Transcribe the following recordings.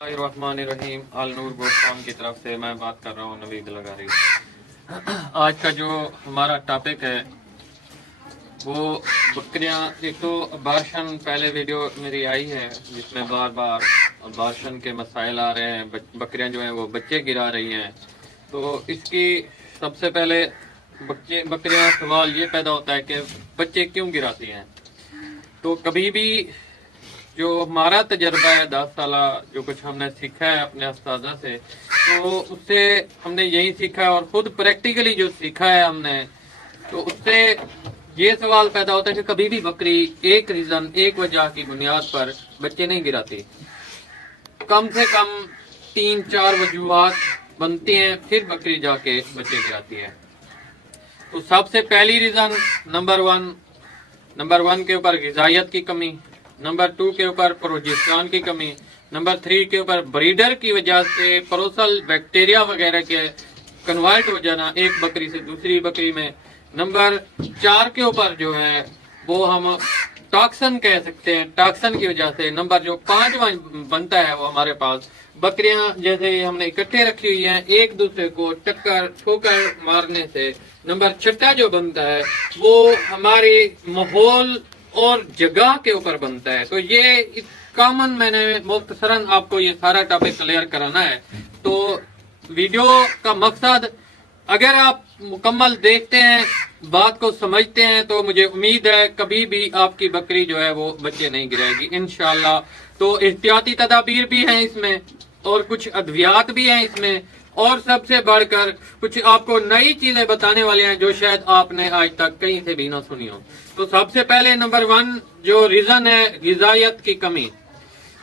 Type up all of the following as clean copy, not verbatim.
रहीम आल नूर गोस्वान की तरफ से मैं बात कर रहा हूँ नवीद लगारी। आज का जो हमारा टॉपिक है वो बकरियाँ। एक तो अबार्शन पहले वीडियो मेरी आई है जिसमें बार बार अबार्शन के मसाइल आ रहे हैं, बकरियाँ जो हैं वो बच्चे गिरा रही हैं। तो इसकी सबसे पहले बकरियाँ सवाल ये पैदा होता है कि बच्चे क्यों गिराती हैं। तो कभी भी जो हमारा तजर्बा है 10 साल जो कुछ हमने सीखा है अपने उस्तादा से, तो उससे हमने यही सीखा है और खुद प्रैक्टिकली जो सीखा है हमने, तो उससे ये सवाल पैदा होता है कि कभी भी बकरी एक वजह की बुनियाद पर बच्चे नहीं गिराती। कम से कम 3-4 वजूहात बनती हैं, फिर बकरी जाके बच्चे गिराती है। तो सबसे पहली रीज़न नंबर वन के ऊपर ग़िज़ाइयत की कमी, नंबर 2 के ऊपर प्रोजेस्टेरॉन की कमी, नंबर 3 के ऊपर ब्रीडर की वजह से परोसल बैक्टीरिया वगैरह के कन्वर्ट हो जाना एक बकरी से दूसरी बकरी में, नंबर 4 के ऊपर जो है वो हम टॉक्सन कह सकते हैं, टॉक्सन की वजह से, नंबर जो 5 बनता है वो हमारे पास बकरियां जैसे हमने इकट्ठे रखी हुई हैं एक दूसरे को टक्कर ठोकर मारने से, नंबर 6 जो बनता है वो हमारे माहौल और जगह के ऊपर बनता है। तो ये कॉमन मैंने मुख्तसरन आपको ये सारा टॉपिक क्लियर कराना है। तो वीडियो का मकसद अगर आप मुकम्मल देखते हैं, बात को समझते हैं, तो मुझे उम्मीद है कभी भी आपकी बकरी जो है वो बच्चे नहीं गिराएगी इंशाल्लाह। तो एहतियाती तदाबीर भी हैं इसमें और कुछ अद्वियात भी हैं इसमें, और सबसे बढ़कर कुछ आपको नई चीजें बताने वाले हैं जो शायद आपने आज तक कहीं से भी ना सुनी हो। तो सबसे पहले नंबर 1 जो रीजन है ग़िज़ाइयत की कमी।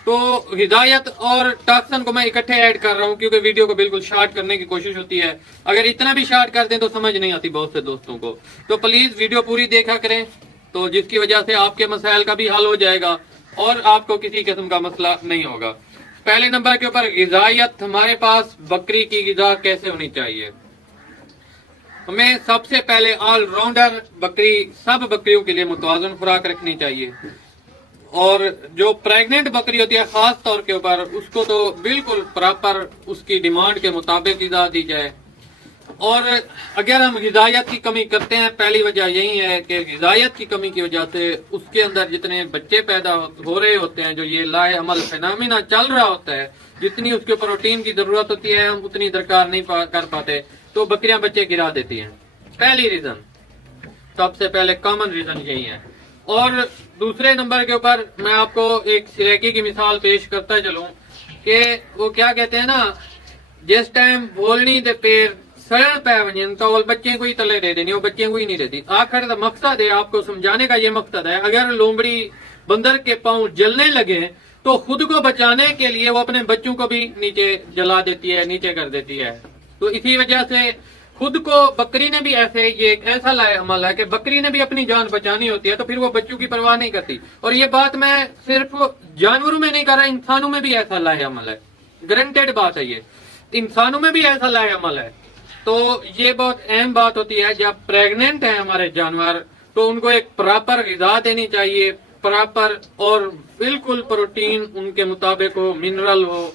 तो ग़िज़ाइयत और टॉक्सन को मैं इकट्ठे ऐड कर रहा हूँ क्योंकि वीडियो को बिल्कुल शॉर्ट करने की कोशिश होती है। अगर इतना भी शॉर्ट कर दें तो समझ नहीं आती बहुत से दोस्तों को। तो प्लीज वीडियो पूरी देखा करें, तो जिसकी वजह से आपके मसाइल का भी हल हो जाएगा और आपको किसी किस्म का मसला नहीं होगा। पहले नंबर के ऊपर ग़िज़ाइयत, हमारे पास बकरी की ग़िज़ा कैसे होनी चाहिए। हमें सबसे पहले ऑलराउंडर बकरी, सब बकरियों के लिए मुतवाज़न खुराक रखनी चाहिए, और जो प्रेग्नेंट बकरी होती है खास तौर के ऊपर उसको तो बिल्कुल प्रॉपर उसकी डिमांड के मुताबिक ग़िज़ा दी जाए। और अगर हम ग़िज़ाइयत की कमी करते हैं, पहली वजह यही है कि ग़िज़ाइयत की कमी की वजह से उसके अंदर जितने बच्चे पैदा हो रहे होते हैं, जो ये लाए अमल फिनोमिना चल रहा होता है, जितनी उसके प्रोटीन की जरूरत होती है हम उतनी दरकार नहीं कर पाते, तो बकरियां बच्चे गिरा देती हैं। पहली रीजन, सबसे पहले कॉमन रीजन यही है। और दूसरे नंबर के ऊपर मैं आपको एक सिरेकी की मिसाल पेश करता चलूं कि वो क्या कहते हैं ना, जिस टाइम बोलनी दे पेड़ सड़न पै वजन तो वो बच्चे को ही तले दे देनी, वो बच्चे को ही नहीं देती। आखिर का मकसद है, आपको समझाने का ये मकसद है, अगर लोमड़ी बंदर के पांव जलने लगे तो खुद को बचाने के लिए वो अपने बच्चों को भी नीचे जला देती है, नीचे कर देती है। तो इसी वजह से खुद को बकरी ने भी ऐसे, ये एक ऐसा लाए अमल है कि बकरी ने भी अपनी जान बचानी होती है, तो फिर वो बच्चों की परवाह नहीं करती। और ये बात मैं सिर्फ जानवरों में नहीं कर रहा, इंसानों में भी ऐसा लाए अमल है, गारंटेड बात है, ये इंसानों में भी ऐसा लाए अमल है। तो ये बहुत अहम बात होती है, जब प्रेग्नेंट है हमारे जानवर तो उनको एक प्रॉपर ग़िज़ा देनी चाहिए, प्रॉपर और बिल्कुल प्रोटीन उनके मुताबिक हो, मिनरल हो,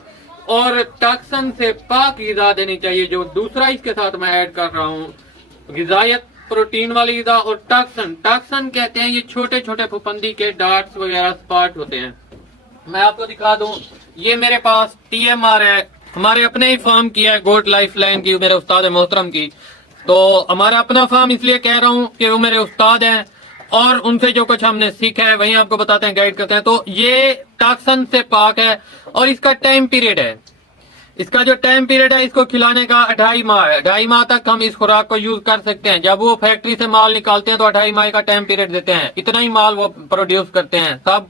और टॉक्सन से पाक ग़िज़ा देनी चाहिए। जो दूसरा इसके साथ मैं ऐड कर रहा हूँ, ग़िज़ाइयत प्रोटीन वाली ग़िज़ा और टॉक्सन। टॉक्सन कहते हैं ये छोटे छोटे फफूंदी के डार्ट्स वगैरह स्पॉट होते हैं। मैं आपको दिखा दूं, ये मेरे पास TMR है, हमारे अपने ही फार्म की है, गोट लाइफ लाइन की, मेरे उस्ताद मोहतरम की। तो हमारा अपना फार्म इसलिए कह रहा हूँ कि वो मेरे उस्ताद हैं और उनसे जो कुछ हमने सीखा है वही आपको बताते हैं, गाइड करते हैं। तो ये टॉक्सन से पाक है और इसका टाइम पीरियड है, इसका जो टाइम पीरियड है इसको खिलाने का 2.5 माह है। 2.5 माह तक हम इस खुराक को यूज कर सकते हैं। जब वो फैक्ट्री से माल निकालते हैं तो 2.5 माह का टाइम पीरियड देते हैं, इतना ही माल वो प्रोड्यूस करते हैं सब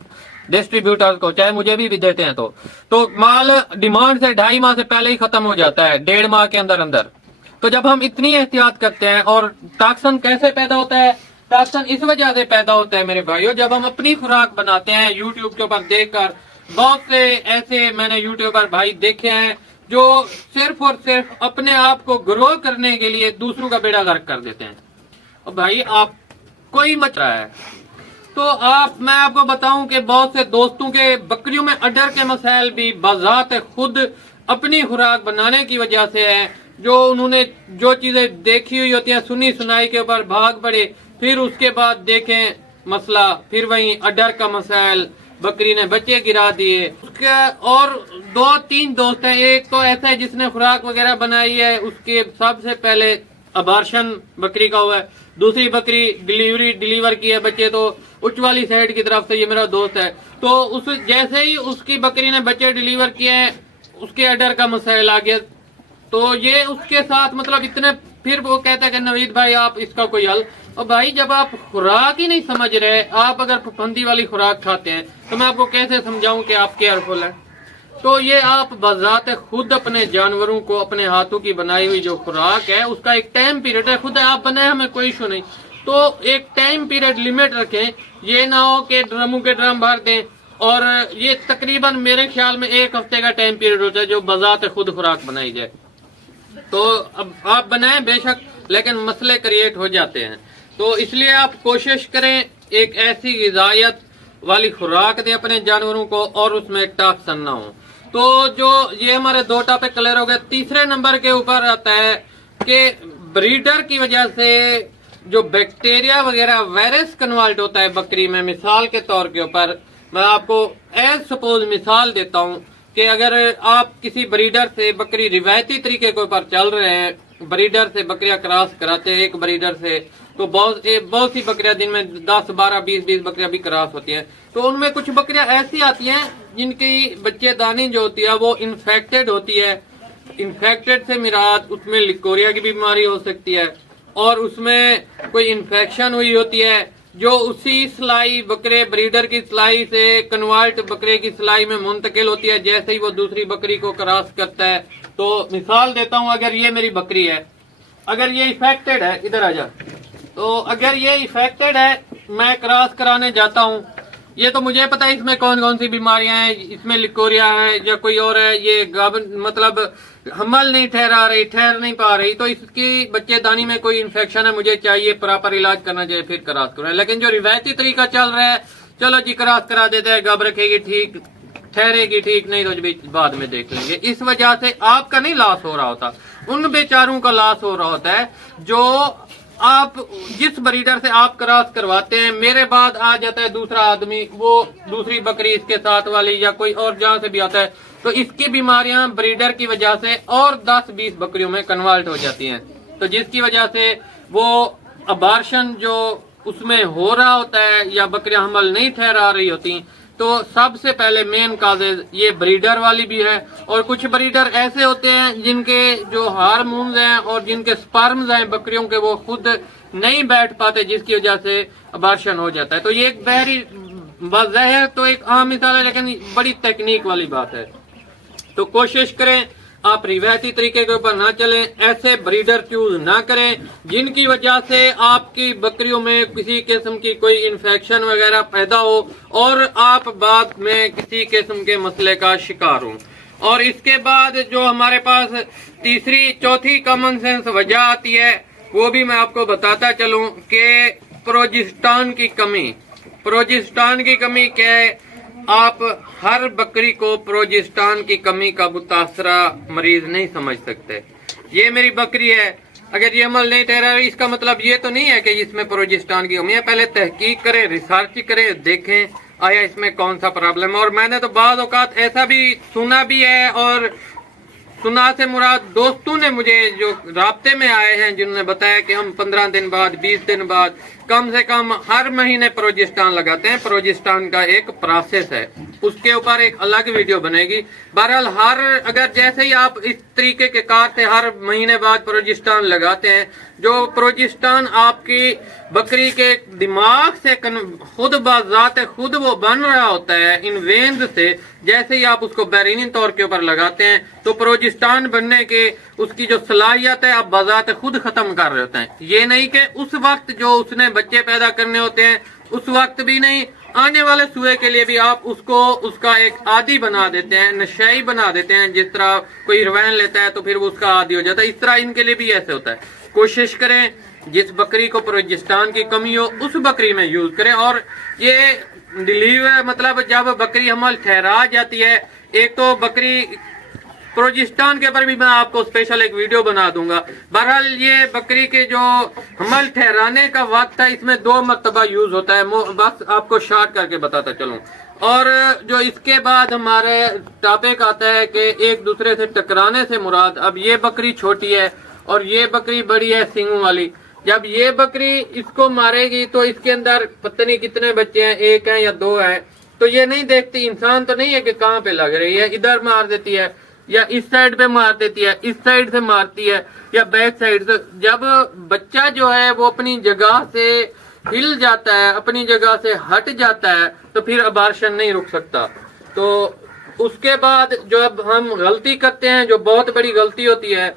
डिस्ट्रीब्यूटर्स को, चाहे मुझे भी देते हैं। तो माल डिमांड से 2.5 माह से पहले ही खत्म हो जाता है, 1.5 माह के अंदर अंदर। तो जब हम इतनी एहतियात करते हैं, और टॉक्सन कैसे पैदा होता है, टॉक्सन इस वजह से पैदा होता है मेरे भाइयों, जब हम अपनी खुराक बनाते हैं यूट्यूब के ऊपर देखकर। बहुत से ऐसे मैंने यूट्यूबर भाई देखे हैं जो सिर्फ और सिर्फ अपने आप को ग्रो करने के लिए दूसरों का बेड़ा गर्क कर देते हैं। और भाई आप कोई मच रहा है, तो मैं आपको बताऊं कि बहुत से दोस्तों के बकरियों में अडर के मसाइल भी बजात खुद अपनी खुराक बनाने की वजह से है। जो उन्होंने जो चीजें देखी हुई होती हैं, सुनी सुनाई के ऊपर भाग पड़े, फिर उसके बाद देखें मसला, फिर वहीं अडर का मसाइल, बकरी ने बच्चे गिरा दिए। उसके और 2-3 दोस्त हैं, एक तो ऐसा है जिसने खुराक वगैरह बनाई है, उसके सबसे पहले अबार्शन बकरी का हुआ है, दूसरी बकरी डिलीवर की है बच्चे, तो उच्च वाली साइड की तरफ से ये मेरा दोस्त है। तो उस जैसे ही उसकी बकरी ने बच्चे डिलीवर किए हैं, उसके अडर का मसाइल आ गया। तो ये उसके साथ मतलब इतने, फिर वो कहता है कि नवीद भाई आप इसका कोई हल। और भाई जब आप खुराक ही नहीं समझ रहे, आप अगर फफंदी वाली खुराक खाते हैं तो मैं आपको कैसे समझाऊं कि आप केयरफुल है। तो ये आप बजाते खुद अपने जानवरों को, अपने हाथों की बनाई हुई जो खुराक है उसका एक टाइम पीरियड है, खुद आप बनाए, हमें कोई इशू नहीं, तो एक टाइम पीरियड लिमिट रखें। ये ना हो कि ड्रमों के ड्रम भर दें, और ये तकरीबन मेरे ख्याल में 1 हफ्ते का टाइम पीरियड होता है जो बजाते खुद खुराक बनाई जाए। तो अब आप बनाएं बेशक, लेकिन मसले क्रिएट हो जाते हैं। तो इसलिए आप कोशिश करें एक ऐसी ग़िज़ायत वाली खुराक दें अपने जानवरों को और उसमें टॉक्सिन ना हो। तो जो ये हमारे 2 टॉपिक क्लियर हो गए। तीसरे नंबर के ऊपर आता है कि ब्रीडर की वजह से जो बैक्टीरिया वगैरह वायरस कन्वर्ट होता है बकरी में। मिसाल के तौर के ऊपर मैं आपको एज सपोज मिसाल देता हूँ कि अगर आप किसी ब्रीडर से बकरी रिवायती तरीके के ऊपर चल रहे हैं, ब्रीडर से बकरियां क्रॉस कराते हैं, एक ब्रीडर से, तो बहुत सी बकरियां दिन में 10, 12, 20 बकरियां भी क्रॉस होती हैं। तो उनमें कुछ बकरियां ऐसी आती हैं जिनकी बच्चेदानी जो होती है वो इन्फेक्टेड होती है। इन्फेक्टेड से मुराद उसमें लिकोरिया की बीमारी हो सकती है, और उसमें कोई इन्फेक्शन हुई होती है जो उसी सिलाई बकरे ब्रीडर की सिलाई से कन्वर्ट बकरे की सिलाई में मुंतकिल होती है जैसे ही वो दूसरी बकरी को क्रॉस करता है। तो मिसाल देता हूँ, अगर ये मेरी बकरी है, अगर ये इफेक्टेड है, इधर आ जा, तो अगर ये इफेक्टेड है, मैं क्रॉस कराने जाता हूँ, ये तो मुझे पता है इसमें कौन कौन सी बीमारियां हैं, इसमें लिकोरिया है या कोई और है, ये मतलब हमल नहीं ठहर नहीं पा रही, तो इसकी बच्चेदानी में कोई इन्फेक्शन है, मुझे चाहिए प्रॉपर इलाज करना चाहिए, फिर क्रॉस करें। लेकिन जो रिवायती तरीका चल रहा है, चलो जी क्रॉस करा देते हैं, गब रखेगी ठीक, ठहरेगी ठीक, नहीं तो भी बाद में देख लेंगे। इस वजह से आपका नहीं लॉस हो रहा होता, उन बेचारों का लॉस हो रहा होता है जो आप जिस ब्रीडर से आप क्रॉस करवाते हैं, मेरे बाद आ जाता है दूसरा आदमी, वो दूसरी बकरी इसके साथ वाली या कोई और जहां से भी आता है, तो इसकी बीमारियां ब्रीडर की वजह से और 10-20 बकरियों में कन्वर्ट हो जाती हैं। तो जिसकी वजह से वो अबार्शन जो उसमें हो रहा होता है या बकरियां हमल नहीं ठहरा रही होती, तो सबसे पहले मेन काजेज ये ब्रीडर वाली भी है। और कुछ ब्रीडर ऐसे होते हैं जिनके जो हार्मोन्स हैं और जिनके स्पर्म्स हैं बकरियों के, वो खुद नहीं बैठ पाते, जिसकी वजह से अबार्शन हो जाता है। तो ये एक बहरी वजह तो एक आम मिसाल है, लेकिन बड़ी टेक्निक वाली बात है। तो कोशिश करें आप रिवायती तरीके के ऊपर ना चलें, ऐसे ब्रीडर चूज ना करें जिनकी वजह से आपकी बकरियों में किसी किस्म की कोई इन्फेक्शन वगैरह पैदा हो और आप बाद में किसी किस्म के मसले का शिकार हो। और इसके बाद जो हमारे पास तीसरी चौथी कॉमन सेंस वजह आती है, वो भी मैं आपको बताता चलूं कि प्रोजेस्टेरॉन की कमी। प्रोजेस्टेरॉन की कमी क्या है? आप हर बकरी को प्रोजेस्टेरॉन की कमी का मुतासरा मरीज नहीं समझ सकते। ये मेरी बकरी है, अगर ये अमल नहीं ठहरा रही, इसका मतलब ये तो नहीं है कि इसमें प्रोजेस्टेरॉन की कमी है। पहले तहकीक करें, रिसर्च करें, देखें आया इसमें कौन सा प्रॉब्लम है। और मैंने तो बाज़ औक़ात ऐसा भी सुना भी है, और सुना से मुराद दोस्तों ने मुझे जो राब्ते में आए हैं जिन्होंने बताया कि हम 15 दिन बाद 20 दिन बाद कम से कम हर महीने प्रोजेस्टेरॉन लगाते हैं। प्रोजेस्टेरॉन का एक प्रोसेस है, उसके ऊपर एक अलग वीडियो बनेगी। बहरहाल अगर जैसे ही आप इस तरीके के कार से हर महीने बाद प्रोजेस्टेरॉन लगाते हैं, जो प्रोजेस्टेरॉन आपकी बकरी के दिमाग से खुद बाज़ात खुद वो बन रहा होता है इन वेन्स से, जैसे ही आप उसको बैरिनी तौर के ऊपर लगाते हैं तो प्रोजेस्टेरॉन बनने के उसकी जो सलाहियत है आप बाज़ात खुद खत्म कर रहे होते हैं। ये नहीं कि उस वक्त जो उसने बच्चे पैदा करने होते हैं उस वक्त भी नहीं, आने वाले सूए के लिए भी आप उसको उसका एक आदी बना देते हैं, नशाई बना देते हैं। जिस तरह कोई हेरोइन लेता है तो फिर वो उसका आदी हो जाता है, इस तरह इनके लिए भी ऐसे होता है। کوشش کریں جس بکری کو پروجسٹان کی کمی ہو اس بکری میں یوز کریں. اور یہ ڈیلیور مطلب جب بکری حمل ٹھہرا جاتی ہے، ایک تو بکری پروجسٹان کے اوپر بھی میں آپ کو اسپیشل ایک ویڈیو بنا دوں گا. بہرحال یہ بکری کے جو حمل ٹھہرانے کا وقت ہے اس میں 2 مرتبہ یوز ہوتا ہے، بس آپ کو شارٹ کر کے بتاتا چلوں. اور جو اس کے بعد ہمارے ٹاپک آتا ہے کہ ایک دوسرے سے ٹکرانے سے مراد، اب یہ بکری چھوٹی ہے اور یہ بکری بڑی ہے سینگوں والی. جب یہ بکری اس کو مارے گی تو اس کے اندر پتہ نہیں کتنے بچے ہیں، 1 ہیں یا 2 ہیں، تو یہ نہیں دیکھتی، انسان تو نہیں ہے کہ کہاں پہ لگ رہی ہے، ادھر مار دیتی ہے یا اس سائیڈ پہ مار دیتی ہے، اس سائیڈ سے مارتی ہے یا بیک سائیڈ سے. جب بچہ جو ہے وہ اپنی جگہ سے ہل جاتا ہے، اپنی جگہ سے ہٹ جاتا ہے، تو پھر ابارشن نہیں رک سکتا. تو اس کے بعد جو اب ہم غلطی کرتے ہیں، جو بہت بڑی غلطی ہوتی ہے،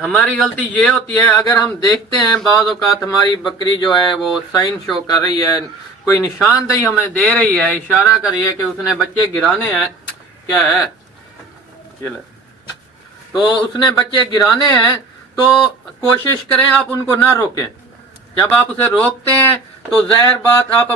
ہماری غلطی یہ ہوتی ہے اگر ہم دیکھتے ہیں بعض اوقات ہماری بکری جو ہے وہ سائن شو کر رہی ہے، کوئی نشاندہی ہمیں دے رہی ہے، اشارہ کر رہی ہے کہ اس نے بچے گرانے ہیں، کیا ہے تو اس نے بچے گرانے ہیں، تو کوشش کریں آپ ان کو نہ روکیں. جب آپ اسے روکتے ہیں تو ظاہر بات آپ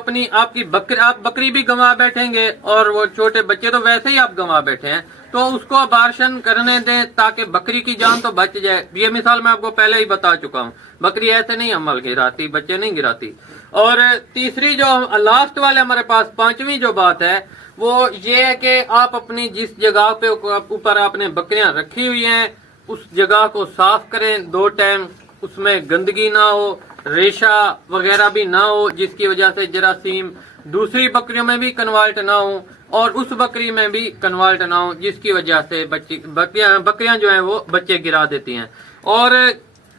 بکری بھی گنوا بیٹھیں گے اور وہ چھوٹے بچے تو ویسے ہی آپ گنوا بیٹھے ہیں. تو اس کو ابارشن کرنے دیں تاکہ بکری کی جان تو بچ جائے. یہ مثال میں آپ کو پہلے ہی بتا چکا ہوں، بکری ایسے نہیں حمل گراتی، بچے نہیں گراتی. اور تیسری جو لاسٹ والے ہمارے پاس 5ویں جو بات ہے وہ یہ ہے کہ آپ اپنی جس جگہ پہ اوپر آپ نے بکریاں رکھی ہوئی ہیں اس جگہ کو صاف کریں 2 ٹائم. اس میں گندگی نہ ہو، ریشہ وغیرہ بھی نہ ہو جس کی وجہ سے جراثیم دوسری بکریوں میں بھی کنورٹ نہ ہو اور اس بکری میں بھی کنورٹ نہ ہو جس کی وجہ سے بکریاں جو ہیں وہ بچے گرا دیتی ہیں. اور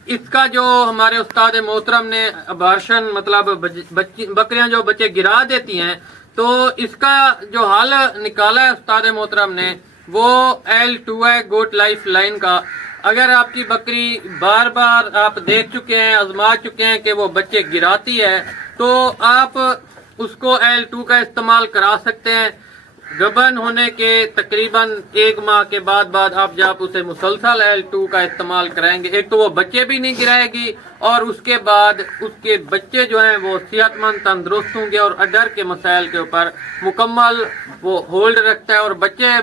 اس کا جو ہمارے استاد محترم نے ابارشن مطلب بکریاں جو بچے گرا دیتی ہیں، تو اس کا جو حل نکالا ہے استاد محترم نے وہ L2 ہے گوٹ لائف لائن کا. اگر آپ کی بکری بار بار آپ دیکھ چکے ہیں، آزما چکے ہیں کہ وہ بچے گراتی ہے، تو آپ اس کو L2 کا استعمال کرا سکتے ہیں. گبن ہونے کے تقریباً 1 ماہ کے بعد آپ جب اسے مسلسل L2 کا استعمال کرائیں گے، ایک تو وہ بچے بھی نہیں گرائے گی اور اس کے بعد اس کے بچے جو ہیں وہ صحت مند تندرست ہوں گے اور اڈر کے مسائل کے اوپر مکمل وہ ہولڈ رکھتا ہے اور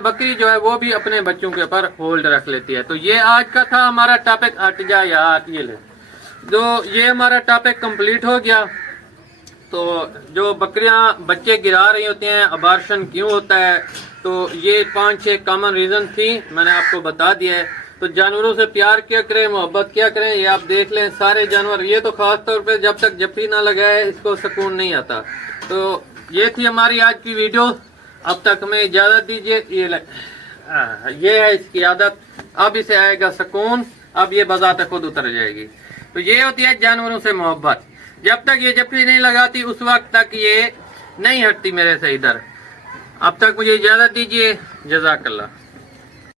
بکری جو ہے وہ بھی اپنے بچوں کے اوپر ہولڈ رکھ لیتی ہے. تو یہ آج کا تھا ہمارا ٹاپک. ہٹ جا یار، یہ لے جو یہ ہمارا ٹاپک کمپلیٹ ہو گیا. تو جو بکریاں بچے گرا رہی ہوتی ہیں، ابارشن کیوں ہوتا ہے، تو یہ 5-6 کامن ریزن تھی، میں نے آپ کو بتا دیا ہے. تو جانوروں سے پیار کیا کریں، محبت کیا کریں، یہ آپ دیکھ لیں سارے جانور. یہ تو خاص طور پہ جب تک جفی نہ لگائے اس کو سکون نہیں آتا. تو یہ تھی ہماری آج کی ویڈیو. اب تک ہمیں اجازت دیجیے. یہ ہے اس کی عادت، اب اسے آئے گا سکون، اب یہ بذات خود اتر جائے گی. تو یہ ہوتی ہے جانوروں سے محبت. جب تک یہ جفی نہیں لگاتی اس وقت تک یہ نہیں ہٹتی میرے سے ادھر. اب تک مجھے اجازت دیجیے. جزاک اللہ.